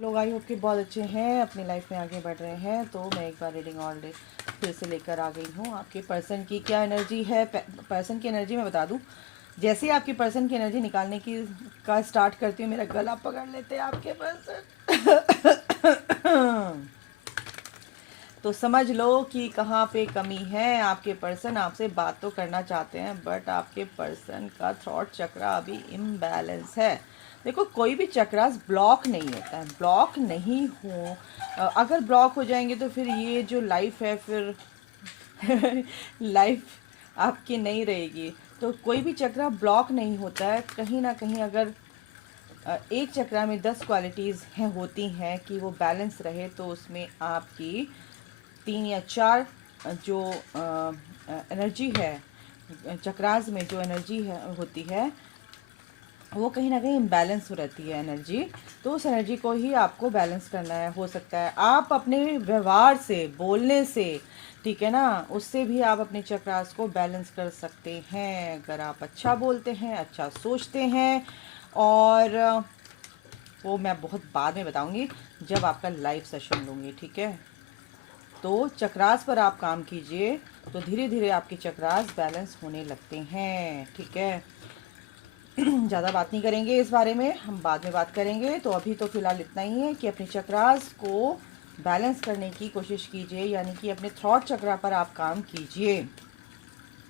लोग I hope कि बहुत अच्छे हैं, अपनी लाइफ में आगे बढ़ रहे हैं। तो मैं एक बार रीडिंग और फिर से लेकर आ गई हूँ। आपके पर्सन की क्या एनर्जी है। पर्सन की एनर्जी मैं बता दूँ, जैसे ही आपकी पर्सन की एनर्जी निकालने की का स्टार्ट करती हूँ, मेरा गला पकड़ लेते हैं आपके पर्सन। तो समझ लो कि कहाँ पे कमी है। आपके पर्सन आपसे बात तो करना चाहते हैं, बट आपके पर्सन का थॉट चक्र अभी इम्बैलेंस है। देखो, कोई भी चक्रास ब्लॉक नहीं होता है, ब्लॉक नहीं हो। अगर ब्लॉक हो जाएंगे तो फिर ये जो लाइफ है, फिर लाइफ आपकी नहीं रहेगी। तो कोई भी चक्रा ब्लॉक नहीं होता है। कहीं ना कहीं अगर एक चक्रा में 10 क्वालिटीज़ हैं, होती हैं कि वो बैलेंस रहे, तो उसमें आपकी 3 या 4 जो एनर्जी है, चक्रास में जो एनर्जी है होती है, वो कहीं ना कहीं इम्बैलेंस हो रहती है एनर्जी। तो उस एनर्जी को ही आपको बैलेंस करना है। हो सकता है आप अपने व्यवहार से, बोलने से, ठीक है ना, उससे भी आप अपने चक्रास को बैलेंस कर सकते हैं। अगर आप अच्छा बोलते हैं, अच्छा सोचते हैं, और वो मैं बहुत बाद में बताऊंगी जब आपका लाइव सेशन लूँगी, ठीक है। तो चक्रास पर आप काम कीजिए, तो धीरे धीरे आपके चक्रास बैलेंस होने लगते हैं, ठीक है। ज़्यादा बात नहीं करेंगे इस बारे में, हम बाद में बात करेंगे। तो अभी तो फ़िलहाल इतना ही है कि अपने चक्रास को बैलेंस करने की कोशिश कीजिए, यानी कि अपने थॉट चक्रा पर आप काम कीजिए।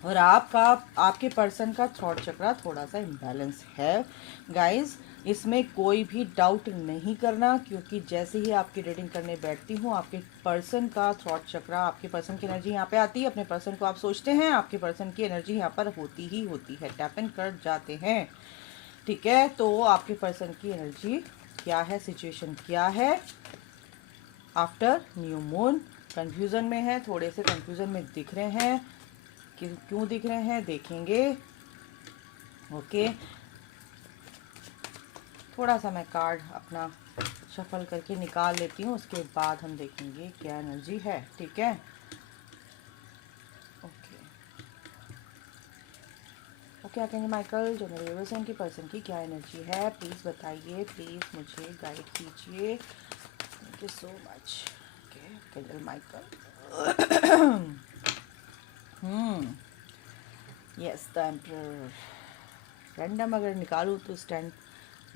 और आपका, आपके पर्सन का थॉट चक्रा थोड़ा सा इम्बैलेंस है गाइस, इसमें कोई भी डाउट नहीं करना। क्योंकि जैसे ही आपकी रीडिंग करने बैठती हूँ, आपके पर्सन का थॉट चक्रा, आपके पर्सन की एनर्जी यहाँ पे आती है। अपने पर्सन को आप सोचते हैं, आपके पर्सन की एनर्जी यहाँ पर होती ही होती है, टैप इन कर जाते हैं, ठीक है। तो आपके पर्सन की एनर्जी क्या है, सिचुएशन क्या है आफ्टर न्यू मून। कंफ्यूजन में है, थोड़े से कंफ्यूजन में दिख रहे हैं। क्यों दिख रहे हैं देखेंगे, ओके। थोड़ा सा मैं कार्ड अपना शफल करके निकाल लेती हूँ, उसके बाद हम देखेंगे क्या एनर्जी है, ठीक है। ओके ओके, कहेंगे माइकल, जो मेरे व्यूअर्स हैं उनकी पर्सन की क्या एनर्जी है, प्लीज़ बताइए, प्लीज़ मुझे गाइड कीजिए, thank you so much. Okay, candle Michael. Yes, the emperor. Random अगर निकालूँ तो स्टैंड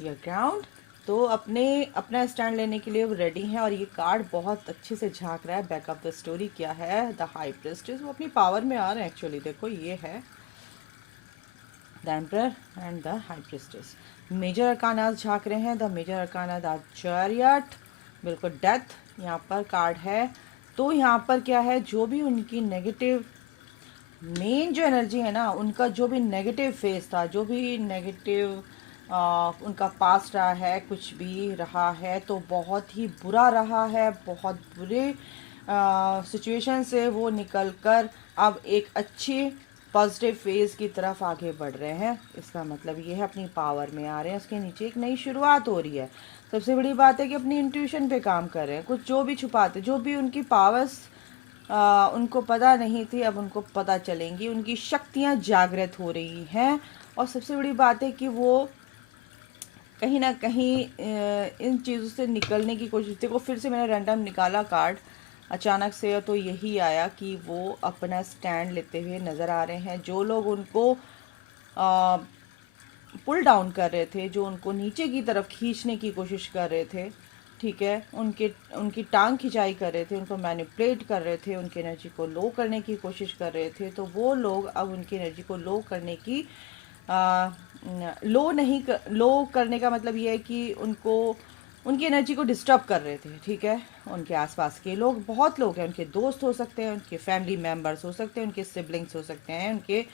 योर ग्राउंड। तो अपना स्टैंड लेने के लिए वो रेडी हैं। और ये कार्ड बहुत अच्छे से झांक रहा है बैक ऑफ द स्टोरी क्या है। द हाई प्रिस्टेस, वो अपनी पावर में आ रहे हैं एक्चुअली। देखो, ये है the emperor and the high priestess. Major arcanas झांक रहे हैं। The major arcana the chariot, बिल्कुल डेथ यहाँ पर कार्ड है। तो यहाँ पर क्या है, जो भी उनकी नेगेटिव मेन जो एनर्जी है ना, उनका जो भी नेगेटिव फेस था, जो भी नेगेटिव उनका पास्ट रहा है, कुछ भी रहा है, तो बहुत ही बुरा रहा है। बहुत बुरे सिचुएशन से वो निकल कर अब एक अच्छी पॉजिटिव फेज़ की तरफ आगे बढ़ रहे हैं। इसका मतलब ये है अपनी पावर में आ रहे हैं, उसके नीचे एक नई शुरुआत हो रही है। सबसे बड़ी बात है कि अपनी इंट्यूशन पे काम कर रहे हैं। कुछ जो भी छुपाते, जो भी उनकी पावर्स उनको पता नहीं थी, अब उनको पता चलेंगी। उनकी शक्तियाँ जागृत हो रही हैं। और सबसे बड़ी बात है कि वो कहीं ना कहीं इन चीज़ों से निकलने की कोशिश। देखो, फिर से मैंने रैंडम निकाला कार्ड अचानक से, तो यही आया कि वो अपना स्टैंड लेते हुए नज़र आ रहे हैं। जो लोग उनको पुल डाउन कर रहे थे, जो उनको नीचे की तरफ खींचने की कोशिश कर रहे थे, ठीक है, उनकी टांग खिंचाई कर रहे थे, उनको मैनिपुलेट कर रहे थे, उनकी एनर्जी को लो करने की कोशिश कर रहे थे, तो वो लोग अब उनकी एनर्जी को लो करने की लो करने का मतलब ये है कि उनको, उनकी एनर्जी को डिस्टर्ब कर रहे थे, ठीक है। उनके आसपास के लोग, बहुत लोग हैं, उनके दोस्त हो सकते हैं, उनके फैमिली मेम्बर्स हो सकते हैं, उनके सिबलिंग्स हो सकते हैं, उनके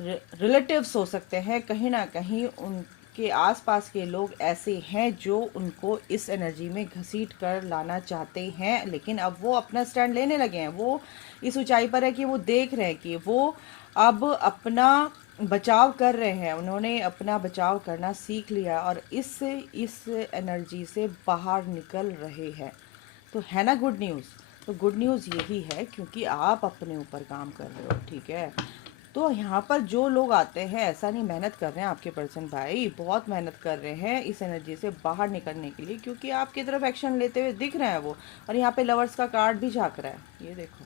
रिलेटिव्स हो सकते हैं। कहीं ना कहीं उनके आसपास के लोग ऐसे हैं जो उनको इस एनर्जी में घसीट कर लाना चाहते हैं। लेकिन अब वो अपना स्टैंड लेने लगे हैं। वो इस ऊंचाई पर है कि वो देख रहे हैं कि वो अब अपना बचाव कर रहे हैं। उन्होंने अपना बचाव करना सीख लिया और इस एनर्जी से बाहर निकल रहे हैं। तो है ना गुड न्यूज़। तो गुड न्यूज़ यही है, क्योंकि आप अपने ऊपर काम कर रहे हो, ठीक है। तो यहाँ पर जो लोग आते हैं, ऐसा नहीं, मेहनत कर रहे हैं आपके पर्सन भाई, बहुत मेहनत कर रहे हैं इस एनर्जी से बाहर निकलने के लिए, क्योंकि आपकी तरफ एक्शन लेते हुए दिख रहे हैं वो। और यहाँ पे लवर्स का कार्ड भी झाँक रहा है, ये देखो,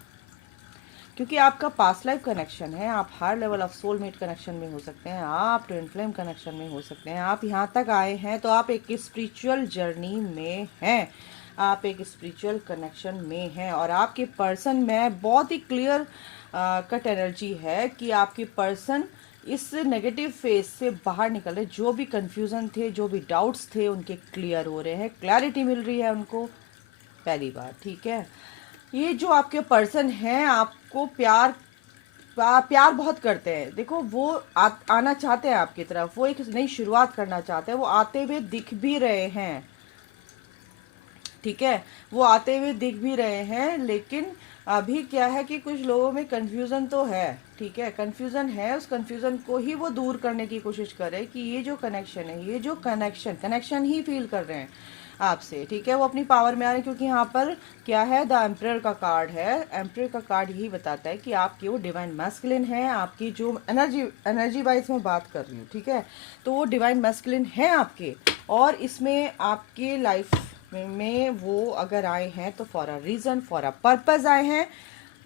क्योंकि आपका पास्ट लाइफ कनेक्शन है। आप higher level of soulmate connection में हो सकते हैं, आप ट्विन फ्लेम कनेक्शन में हो सकते हैं। आप यहाँ तक आए हैं तो आप एक स्पिरिचुअल जर्नी में हैं, आप एक स्पिरिचुअल कनेक्शन में हैं। और आपके पर्सन में बहुत ही क्लियर कट एनर्जी है कि आपके पर्सन इस नेगेटिव फेज से बाहर निकल रहे। जो भी कंफ्यूजन थे, जो भी डाउट्स थे, उनके क्लियर हो रहे हैं, क्लैरिटी मिल रही है उनको पहली बार। ठीक है, ये जो आपके पर्सन हैं आपको प्यार बहुत करते हैं। देखो वो आना चाहते हैं आपकी तरफ, वो एक नई शुरुआत करना चाहते हैं, वो आते हुए दिख भी रहे हैं। ठीक है, वो आते हुए दिख भी रहे हैं, लेकिन अभी क्या है कि कुछ लोगों में कंफ्यूजन तो है। ठीक है, कंफ्यूजन है, उस कंफ्यूजन को ही वो दूर करने की कोशिश करे कि ये जो कनेक्शन है, ये जो कनेक्शन ही फील कर रहे हैं आपसे। ठीक है, वो अपनी पावर में आ रहे हैं, क्योंकि यहाँ पर क्या है, द एम्परर का कार्ड है। एम्परर का कार्ड यही बताता है कि आपकी वो डिवाइन मैस्कुलिन है। आपकी जो एनर्जी वाइज मैं बात कर रही हूँ, ठीक है, तो वो डिवाइन मैस्कुलिन है आपके। और इसमें आपके लाइफ में वो अगर आए हैं तो for a reason, for a purpose आए हैं।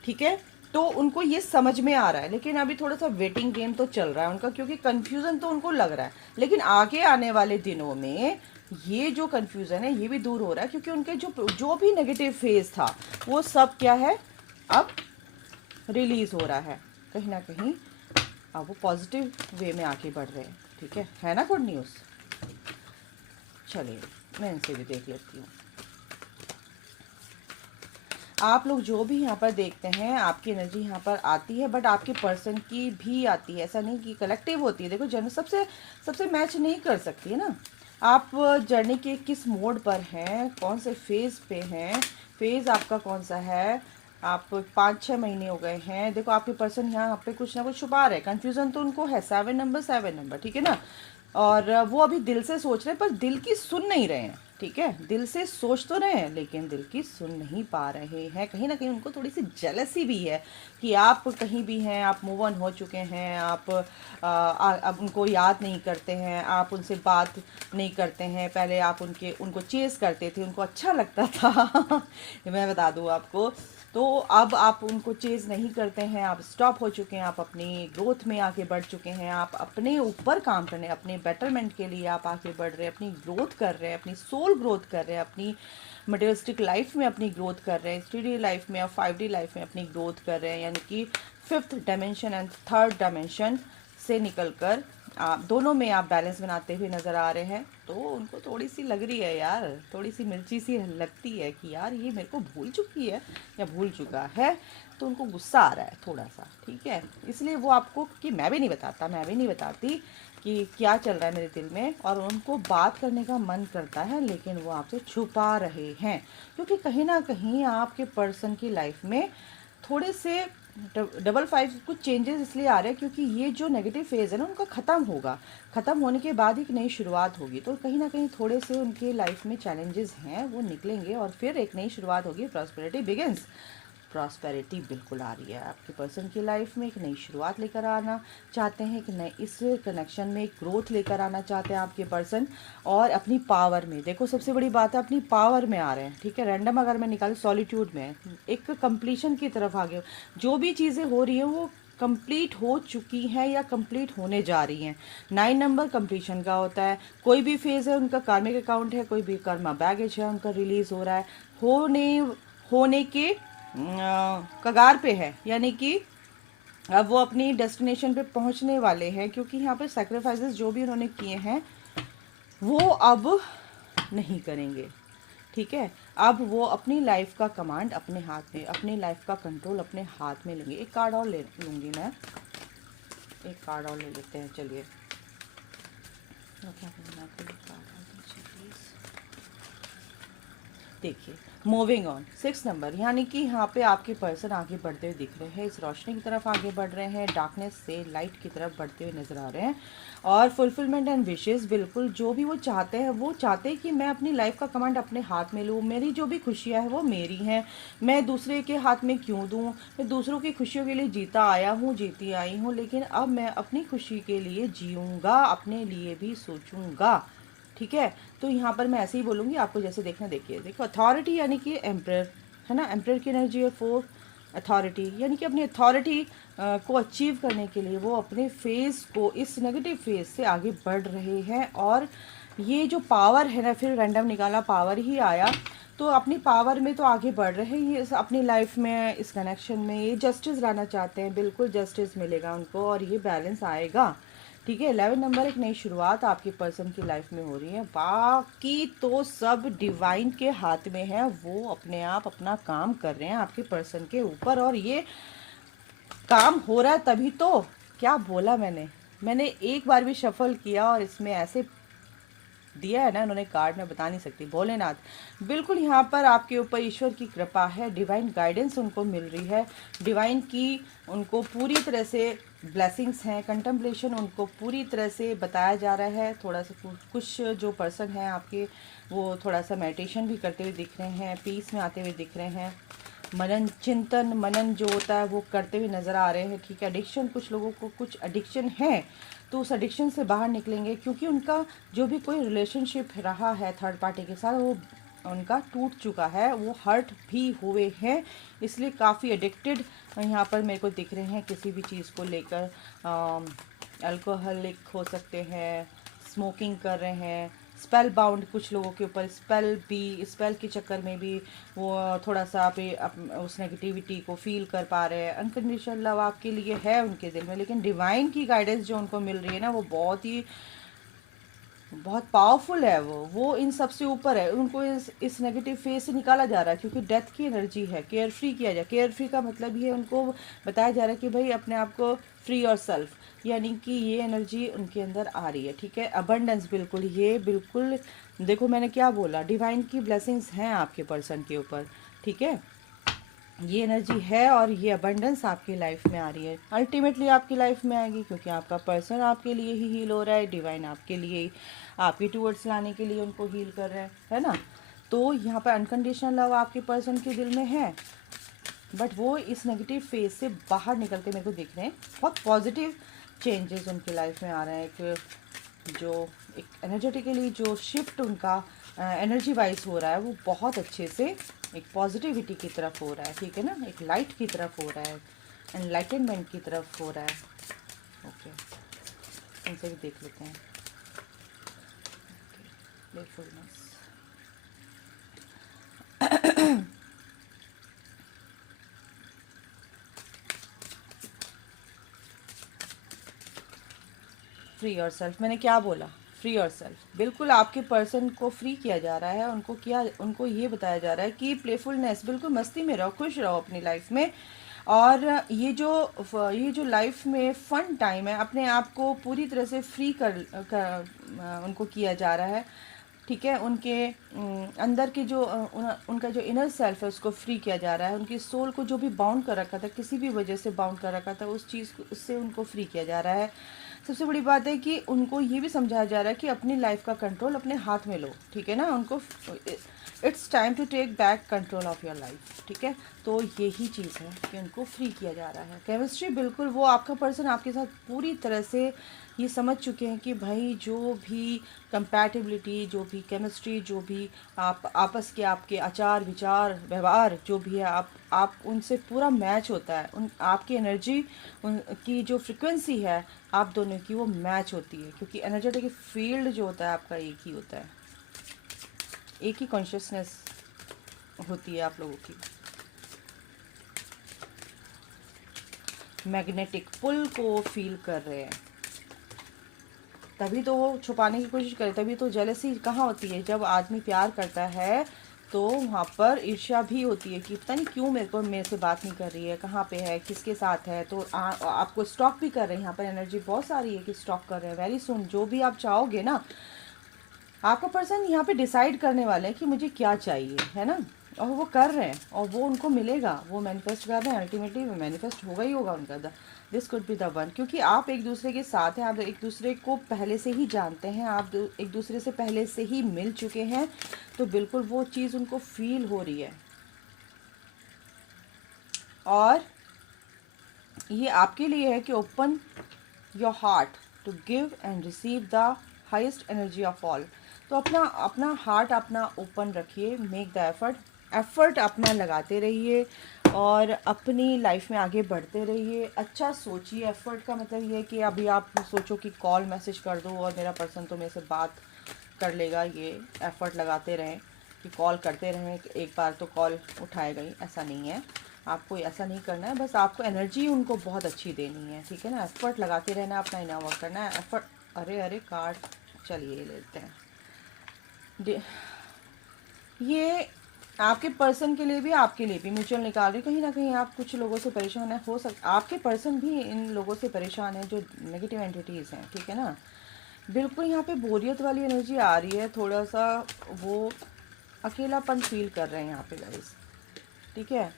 ठीक है, तो उनको ये समझ में आ रहा है, लेकिन अभी थोड़ा सा वेटिंग गेम तो चल रहा है उनका, क्योंकि कंफ्यूजन तो उनको लग रहा है। लेकिन आगे आने वाले दिनों में ये जो कंफ्यूजन है ये भी दूर हो रहा है, क्योंकि उनके जो भी नेगेटिव फेज था वो सब क्या है, अब रिलीज हो रहा है कहीं ना कहीं। अब वो पॉजिटिव वे में आगे बढ़ रहे हैं। ठीक है ना, गुड न्यूज़। चलिए मैं इनसे भी देख लेती हूँ। आप लोग जो भी यहाँ पर देखते हैं, आपकी एनर्जी यहाँ पर आती है, बट आपके पर्सन की भी आती है, ऐसा नहीं कि कलेक्टिव होती है। देखो जर्नी सबसे मैच नहीं कर सकती है ना। आप जर्नी के किस मोड पर हैं, कौन से फेज़ पे हैं, फेज़ आपका कौन सा है। आप 5-6 महीने हो गए हैं, देखो आपके पर्सन यहाँ पे कुछ ना कुछ छुपा रहे हैं। कन्फ्यूज़न तो उनको है, 7 नंबर, ठीक है ना। और वो अभी दिल से सोच रहे हैं, पर दिल की सुन नहीं रहे हैं। ठीक है, दिल से सोच तो रहे हैं, लेकिन दिल की सुन नहीं पा रहे हैं। कहीं ना कहीं उनको थोड़ी सी जेलसी भी है कि आप कहीं भी हैं, आप मूव ऑन हो चुके हैं, आप अब उनको याद नहीं करते हैं, आप उनसे बात नहीं करते हैं। पहले आप उनको चेस करते थे, उनको अच्छा लगता था मैं बता दूँ आपको। तो अब आप उनको चेज़ नहीं करते हैं, आप स्टॉप हो चुके हैं, आप अपनी ग्रोथ में आगे बढ़ चुके हैं, आप अपने ऊपर काम करने, अपने बेटरमेंट के लिए आप आगे बढ़ रहे हैं, अपनी ग्रोथ कर रहे हैं, अपनी सोल ग्रोथ कर रहे हैं, अपनी मटेरियलिस्टिक लाइफ में अपनी ग्रोथ कर रहे हैं, 3D लाइफ में और 5D लाइफ में अपनी ग्रोथ कर रहे हैं। यानी कि 5th dimension and 3rd dimension से निकलकर आप दोनों में आप बैलेंस बनाते हुए नज़र आ रहे हैं। तो उनको थोड़ी सी लग रही है यार, थोड़ी सी मिर्ची सी लगती है कि यार ये मेरे को भूल चुकी है या भूल चुका है, तो उनको गुस्सा आ रहा है थोड़ा सा। ठीक है, इसलिए वो आपको, कि मैं भी नहीं बताती कि क्या चल रहा है मेरे दिल में, और उनको बात करने का मन करता है, लेकिन वो आपसे छुपा रहे हैं, क्योंकि कहीं ना कहीं आपके पर्सन की लाइफ में थोड़े से 5 कुछ चेंजेस इसलिए आ रहे हैं, क्योंकि ये जो नेगेटिव फेज़ है ना उनका ख़त्म होगा। ख़त्म होने के बाद एक नई शुरुआत होगी, तो कहीं ना कहीं थोड़े से उनके लाइफ में चैलेंजेस हैं, वो निकलेंगे और फिर एक नई शुरुआत होगी। प्रॉस्पेरिटी बिगिंस, प्रॉस्पेरिटी बिल्कुल आ रही है आपके पर्सन की लाइफ में। एक नई शुरुआत लेकर आना चाहते हैं, कि नए इस कनेक्शन में एक ग्रोथ लेकर आना चाहते हैं आपके पर्सन, और अपनी पावर में। देखो सबसे बड़ी बात है, अपनी पावर में आ रहे हैं। ठीक है, रैंडम अगर मैं निकालूं, सॉलिट्यूड में एक कंप्लीशन की तरफ आगे, जो भी चीज़ें हो रही हैं वो कंप्लीट हो चुकी हैं या कंप्लीट होने जा रही हैं। 9 नंबर कंप्लीशन का होता है। कोई भी फेज़ है उनका, कार्मिक अकाउंट है, कोई भी कर्मा बैगेज है उनका रिलीज़ हो रहा है, होने के कगार पे है, यानी कि अब वो अपनी डेस्टिनेशन पे पहुंचने वाले हैं, क्योंकि यहाँ पे सैक्रिफाइसेस जो भी उन्होंने किए हैं वो अब नहीं करेंगे। ठीक है, अब वो अपनी लाइफ का कमांड अपने हाथ में, अपनी लाइफ का कंट्रोल अपने हाथ में लेंगे। एक कार्ड और ले लूँगी मैं, एक कार्ड और ले लेते हैं। चलिए, देखिए, मूविंग ऑन 6 नंबर, यानी कि यहाँ पे आपके पर्सन आगे बढ़ते हुए दिख रहे हैं, इस रोशनी की तरफ आगे बढ़ रहे हैं, डार्कनेस से लाइट की तरफ बढ़ते हुए नज़र आ रहे हैं। और फुलफिलमेंट एंड विशेस, बिल्कुल जो भी वो चाहते हैं, वो चाहते हैं कि मैं अपनी लाइफ का कमांड अपने हाथ में लूँ, मेरी जो भी खुशियाँ हैं वो मेरी हैं, मैं दूसरे के हाथ में क्यों दूँ, मैं दूसरों की खुशियों के लिए जीता आया हूँ, जीती आई हूँ, लेकिन अब मैं अपनी खुशी के लिए जीऊँगा, अपने लिए भी सोचूँगा। ठीक है, तो यहाँ पर मैं ऐसे ही बोलूँगी, आपको जैसे देखना देखिए। देखो, अथॉरिटी यानी कि एम्परर है ना, एम्परर की एनर्जी है 4। अथॉरिटी यानी कि अपनी अथॉरिटी को अचीव करने के लिए वो अपने फेज़ को, इस नेगेटिव फेज़ से आगे बढ़ रहे हैं। और ये जो पावर है ना, फिर रैंडम निकाला पावर ही आया, तो अपनी पावर में तो आगे बढ़ रहे हैं ये अपनी लाइफ में, इस कनेक्शन में ये जस्टिस लाना चाहते हैं, बिल्कुल जस्टिस मिलेगा उनको और ये बैलेंस आएगा। ठीक है, 11 नंबर, एक नई शुरुआत आपके पर्सन की लाइफ में हो रही है। बाकी तो सब डिवाइन के हाथ में है, वो अपने आप अपना काम कर रहे हैं आपके पर्सन के ऊपर, और ये काम हो रहा है तभी तो। क्या बोला मैंने एक बार भी शफल किया और इसमें ऐसे दिया है ना उन्होंने कार्ड, मैं बता नहीं सकती। भोलेनाथ, बिल्कुल यहाँ पर आपके ऊपर ईश्वर की कृपा है, डिवाइन गाइडेंस उनको मिल रही है, डिवाइन की उनको पूरी तरह से ब्लेसिंग्स हैं, कंटेम्पलेशन उनको पूरी तरह से बताया जा रहा है। थोड़ा सा कुछ जो पर्सन हैं आपके, वो थोड़ा सा मेडिटेशन भी करते हुए दिख रहे हैं, पीस में आते हुए दिख रहे हैं, मनन चिंतन मनन जो होता है वो करते हुए नज़र आ रहे हैं। ठीक है, एडिक्शन, कुछ लोगों को कुछ एडिक्शन है तो उस एडिक्शन से बाहर निकलेंगे, क्योंकि उनका जो भी कोई रिलेशनशिप रहा है थर्ड पार्टी के साथ, वो उनका टूट चुका है, वो हर्ट भी हुए हैं, इसलिए काफ़ी एडिक्टेड यहाँ पर मेरे को दिख रहे हैं किसी भी चीज़ को लेकर। अल्कोहलिक हो सकते हैं, स्मोकिंग कर रहे हैं, स्पेल बाउंड कुछ लोगों के ऊपर, स्पेल के चक्कर में भी वो थोड़ा सा उस नेगेटिविटी को फील कर पा रहे हैं। अनकंडीशनल लव आपके लिए है उनके दिल में, लेकिन डिवाइन की गाइडेंस जो उनको मिल रही है ना, वो बहुत पावरफुल है। वो इन सब से ऊपर है, उनको इस नेगेटिव फेज से निकाला जा रहा है, क्योंकि डेथ की एनर्जी है। केयर फ्री किया जाए, केयर फ्री का मतलब ये उनको बताया जा रहा है कि भाई अपने आप को फ्री और सेल्फ, यानी कि ये एनर्जी उनके अंदर आ रही है। ठीक है, अबंडेंस, बिल्कुल ये बिल्कुल देखो मैंने क्या बोला, डिवाइन की ब्लेसिंग्स हैं आपके पर्सन के ऊपर। ठीक है, ये एनर्जी है और ये अबंडेंस आपकी लाइफ में आ रही है, अल्टीमेटली आपकी लाइफ में आएगी, क्योंकि आपका पर्सन आपके लिए ही हील हो रहा है, डिवाइन आपके लिए, आपकी टूवर्ड्स लाने के लिए उनको हील कर रहा है ना। तो यहाँ पर अनकंडीशनल लव आपके पर्सन के दिल में है, बट वो इस नेगेटिव फेज से बाहर निकलते मेरे को दिख रहे हैं। बहुत पॉजिटिव चेंजेस उनकी लाइफ में आ रहे हैं, एक एनर्जेटिकली जो शिफ्ट उनका एनर्जी वाइज हो रहा है, वो बहुत अच्छे से एक पॉजिटिविटी की तरफ हो रहा है। ठीक है ना, एक लाइट की तरफ हो रहा है, एनलाइटनमेंट की तरफ हो रहा है। ओके, इनसे भी देख लेते हैं। प्लेफुलनेस, फ्री योर सेल्फ, मैंने क्या बोला, फ्री योर सेल्फ, बिल्कुल आपके पर्सन को फ्री किया जा रहा है। उनको ये बताया जा रहा है कि प्लेफुलनेस, बिल्कुल मस्ती में रहो, खुश रहो अपनी लाइफ में। और ये जो लाइफ में फन टाइम है, अपने आप को पूरी तरह से फ्री उनको किया जा रहा है। ठीक है, उनके अंदर की जो उनका जो इनर सेल्फ है उसको फ्री किया जा रहा है। उनकी सोल को जो भी बाउंड कर रखा था, किसी भी वजह से बाउंड कर रखा था, उस चीज़ को, उससे उनको फ्री किया जा रहा है। सबसे बड़ी बात है कि उनको ये भी समझाया जा रहा है कि अपनी लाइफ का कंट्रोल अपने हाथ में लो। ठीक है ना, उनको it's time to take back control of your life. ठीक है, तो यही चीज़ है कि उनको फ्री किया जा रहा है। केमिस्ट्री, बिल्कुल वो आपका पर्सन आपके साथ पूरी तरह से ये समझ चुके हैं कि भाई जो भी कंपैटिबिलिटी, जो भी केमिस्ट्री, जो भी आप आपस के आपके आचार विचार व्यवहार जो भी है, आप उनसे पूरा मैच होता है। उन आपकी एनर्जी, उनकी जो फ्रिक्वेंसी है आप दोनों की, वो मैच होती है, क्योंकि एनर्जेटिक फील्ड जो होता है आपका एक ही होता है, एक ही कॉन्शियसनेस होती है आप लोगों की। मैग्नेटिक पुल को फील कर रहे हैं, तभी तो वो छुपाने की कोशिश करे। तभी तो जेलसी कहाँ होती है, जब आदमी प्यार करता है तो वहाँ पर ईर्ष्या भी होती है कि पता नहीं क्यों मेरे से बात नहीं कर रही है, कहाँ पे है, किसके साथ है। तो आपको स्टॉक भी कर रहे हैं, यहाँ पर एनर्जी बहुत सारी है कि स्टॉक कर रहे हैं। वेरी सुन जो भी आप चाहोगे ना, आपका पर्सन यहाँ पे डिसाइड करने वाले हैं कि मुझे क्या चाहिए, है ना, और वो कर रहे हैं और वो उनको मिलेगा, वो मैनिफेस्ट कर रहे हैं, अल्टीमेटली मैनिफेस्ट होगा ही होगा उनका। This could be the one, क्योंकि आप एक दूसरे के साथ हैं, आप एक दूसरे को पहले से ही जानते हैं, आप एक दूसरे से पहले से ही मिल चुके हैं, तो बिल्कुल वो चीज़ उनको फील हो रही है। और ये आपके लिए है कि open your heart to give and receive the highest energy of all. तो अपना अपना हार्ट अपना ओपन रखिए, मेक द एफर्ट अपना लगाते रहिए और अपनी लाइफ में आगे बढ़ते रहिए। अच्छा सोचिए, एफर्ट का मतलब ये है कि अभी आप सोचो कि कॉल मैसेज कर दो और मेरा पर्सन तो मेरे से बात कर लेगा, ये एफर्ट लगाते रहें कि कॉल करते रहें, एक बार तो कॉल उठाएगा ही, ऐसा नहीं है। आपको ऐसा नहीं करना है, बस आपको एनर्जी उनको बहुत अच्छी देनी है, ठीक है ना। एफर्ट लगाते रहना, अपना इनर वर्क करना है, एफर्ट। अरे अरे कार्ड, चलिए लेते हैं। ये आपके पर्सन के लिए भी, आपके लिए भी म्यूचुअल निकाल रही। कहीं ना कहीं आप कुछ लोगों से परेशान है, हो सकता आपके पर्सन भी इन लोगों से परेशान है जो नेगेटिव एंटिटीज़ हैं, ठीक है ना। बिल्कुल यहाँ पे बोरियत वाली एनर्जी आ रही है, थोड़ा सा वो अकेलापन फील कर रहे हैं यहाँ पे गाइस, ठीक है।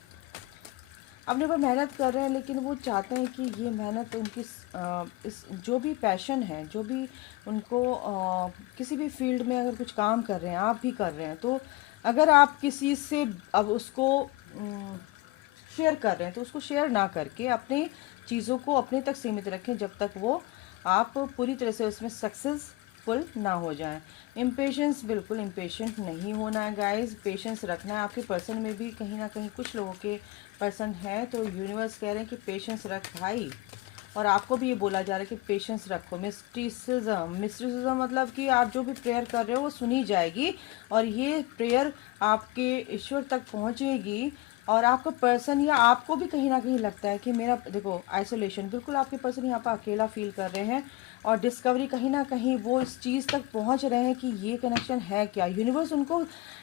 अपने पर मेहनत कर रहे हैं, लेकिन वो चाहते हैं कि ये मेहनत उनकी इस जो भी पैशन है, जो भी उनको किसी भी फील्ड में अगर कुछ काम कर रहे हैं, आप भी कर रहे हैं, तो अगर आप किसी से अब उसको शेयर कर रहे हैं तो उसको शेयर ना करके अपने चीज़ों को अपने तक सीमित रखें, जब तक वो आप पूरी तरह से उसमें सक्सेसफुल ना हो जाएं। इम्पेशेंस, बिल्कुल इम्पेशेंट नहीं होना है गाइस, पेशेंस रखना है। आपके पर्सन में भी कहीं ना कहीं कुछ लोगों के पर्सन है तो यूनिवर्स कह रहे हैं कि पेशेंस रख भाई, और आपको भी ये बोला जा रहा है कि पेशेंस रखो। मिस्टिसिज्म मतलब कि आप जो भी प्रेयर कर रहे हो वो सुनी जाएगी और ये प्रेयर आपके ईश्वर तक पहुंचेगी। और आपका पर्सन या आपको भी कहीं ना कहीं लगता है कि मेरा, देखो आइसोलेशन, बिल्कुल आपके पर्सन यहाँ पर अकेला फील कर रहे हैं और डिस्कवरी कहीं ना कहीं वो इस चीज़ तक पहुँच रहे हैं कि ये कनेक्शन है क्या। यूनिवर्स उनको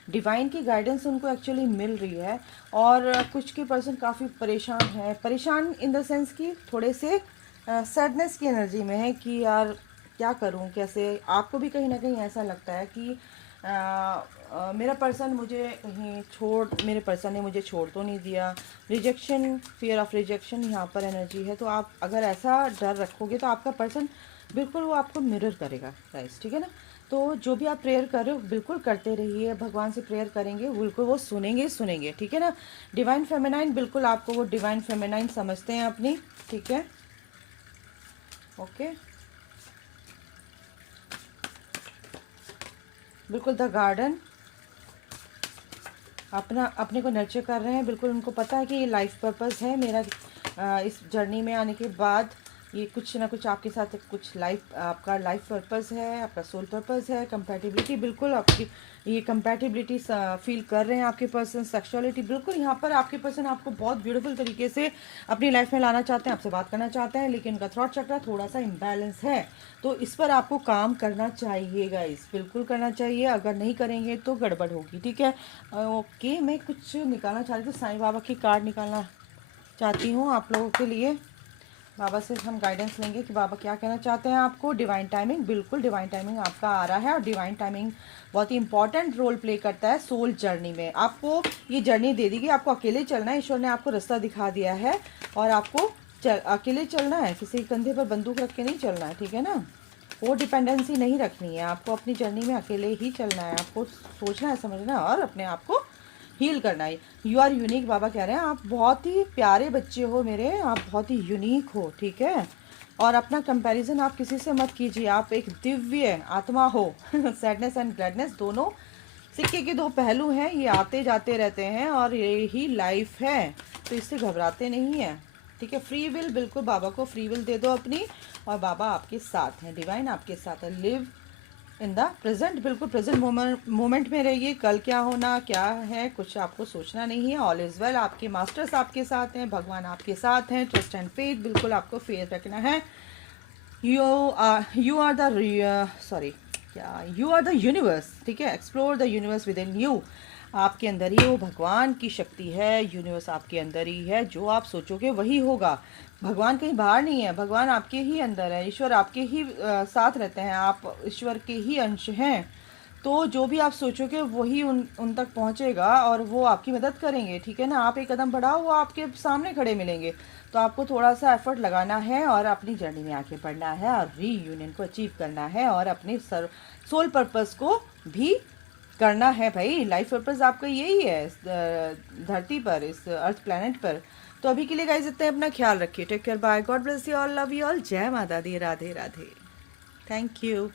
डिवाइन की गाइडेंस उनको एक्चुअली मिल रही है। और कुछ के पर्सन काफ़ी परेशान है, परेशान इन द सेंस कि थोड़े से सैडनेस की एनर्जी में है कि यार क्या करूं, कैसे। आपको भी कहीं ना कहीं ऐसा लगता है कि मेरा पर्सन मुझे कहीं मेरे पर्सन ने मुझे छोड़ तो नहीं दिया। रिजेक्शन, फियर ऑफ रिजेक्शन यहाँ पर एनर्जी है। तो आप अगर ऐसा डर रखोगे तो आपका पर्सन बिल्कुल वो आपको मिरर करेगा गाइस, ठीक है ना। तो जो भी आप प्रेयर कर रहे हो बिल्कुल करते रहिए, भगवान से प्रेयर करेंगे, बिल्कुल वो सुनेंगे, ठीक है ना। डिवाइन फेमिनाइन, बिल्कुल आपको वो डिवाइन फेमिनाइन समझते हैं अपनी, ठीक है, ओके। बिल्कुल द गार्डन, अपने को नर्चर कर रहे हैं, बिल्कुल उनको पता है कि ये लाइफ पर्पस है मेरा। इस जर्नी में आने के बाद ये कुछ ना कुछ आपके साथ कुछ आपका लाइफ पर्पस है, आपका सोल पर्पस है। कंपैटिबिलिटी, बिल्कुल आपकी ये कंपैटिबिलिटी फील कर रहे हैं आपके पर्सन। सेक्सुअलिटी, बिल्कुल यहाँ पर आपके पर्सन आपको बहुत ब्यूटीफुल तरीके से अपनी लाइफ में लाना चाहते हैं, आपसे बात करना चाहते हैं, लेकिन उनका थ्रॉट चक्र थोड़ा सा इम्बैलेंस है, तो इस पर आपको काम करना चाहिए गाइस, बिल्कुल करना चाहिए। अगर नहीं करेंगे तो गड़बड़ होगी, ठीक है। ओके, मैं कुछ निकालना चाह रही थी, साईं बाबा की कार्ड निकालना चाहती हूँ आप लोगों के लिए। बाबा से हम गाइडेंस लेंगे कि बाबा क्या कहना चाहते हैं आपको। डिवाइन टाइमिंग, बिल्कुल डिवाइन टाइमिंग आपका आ रहा है और डिवाइन टाइमिंग बहुत ही इंपॉर्टेंट रोल प्ले करता है सोल जर्नी में। आपको ये जर्नी दे दी गई, आपको अकेले चलना है, ईश्वर ने आपको रास्ता दिखा दिया है और आपको अकेले चलना है, किसी कंधे पर बंदूक रख के नहीं चलना है, ठीक है ना। वो डिपेंडेंसी नहीं रखनी है, आपको अपनी जर्नी में अकेले ही चलना है, आपको सोचना है, समझना है और अपने आप को हील करना है। यू आर यूनिक, बाबा कह रहे हैं आप बहुत ही प्यारे बच्चे हो मेरे, आप बहुत ही यूनिक हो, ठीक है। और अपना कंपैरिजन आप किसी से मत कीजिए, आप एक दिव्य आत्मा हो। सैडनेस एंड ग्लैडनेस दोनों सिक्के के दो पहलू हैं, ये आते जाते रहते हैं और ये ही लाइफ है, तो इससे घबराते नहीं हैं, ठीक है। फ्री विल, बिल्कुल बाबा को फ्री विल दे दो अपनी, और बाबा आपके साथ हैं, डिवाइन आपके साथ है। लिव इन द प्रेजेंट, बिल्कुल प्रेजेंट मोमेंट में रहिए। कल क्या होना क्या है कुछ आपको सोचना नहीं है। ऑल इज़ वेल, आपके मास्टर्स आपके साथ हैं, भगवान आपके साथ हैं। ट्रस्ट एंड फेथ, बिल्कुल आपको फेथ रखना है। यू आर द सॉरी क्या यू आर द यूनिवर्स, ठीक है। Explore the universe with in you, आपके अंदर ही वो भगवान की शक्ति है, यूनिवर्स आपके अंदर ही है, जो आप सोचोगे वही होगा। भगवान कहीं बाहर नहीं है, भगवान आपके ही अंदर है, ईश्वर आपके ही साथ रहते हैं, आप ईश्वर के ही अंश हैं। तो जो भी आप सोचोगे वही उन उन तक पहुंचेगा और वो आपकी मदद करेंगे, ठीक है ना। आप एक कदम बढ़ाओ, वो आपके सामने खड़े मिलेंगे। तो आपको थोड़ा सा एफर्ट लगाना है और अपनी जर्नी में आगे बढ़ना है और रीयूनियन को अचीव करना है और अपने सोल पर्पस को भी करना है भाई। लाइफ पर्पस आपका यही है इस धरती पर, इस अर्थ प्लेनेट पर। तो अभी के लिए गाइस इतने, अपना ख्याल रखिए। Take care, bye, God bless you all, love you all, जय माता दी, राधे राधे, थैंक यू।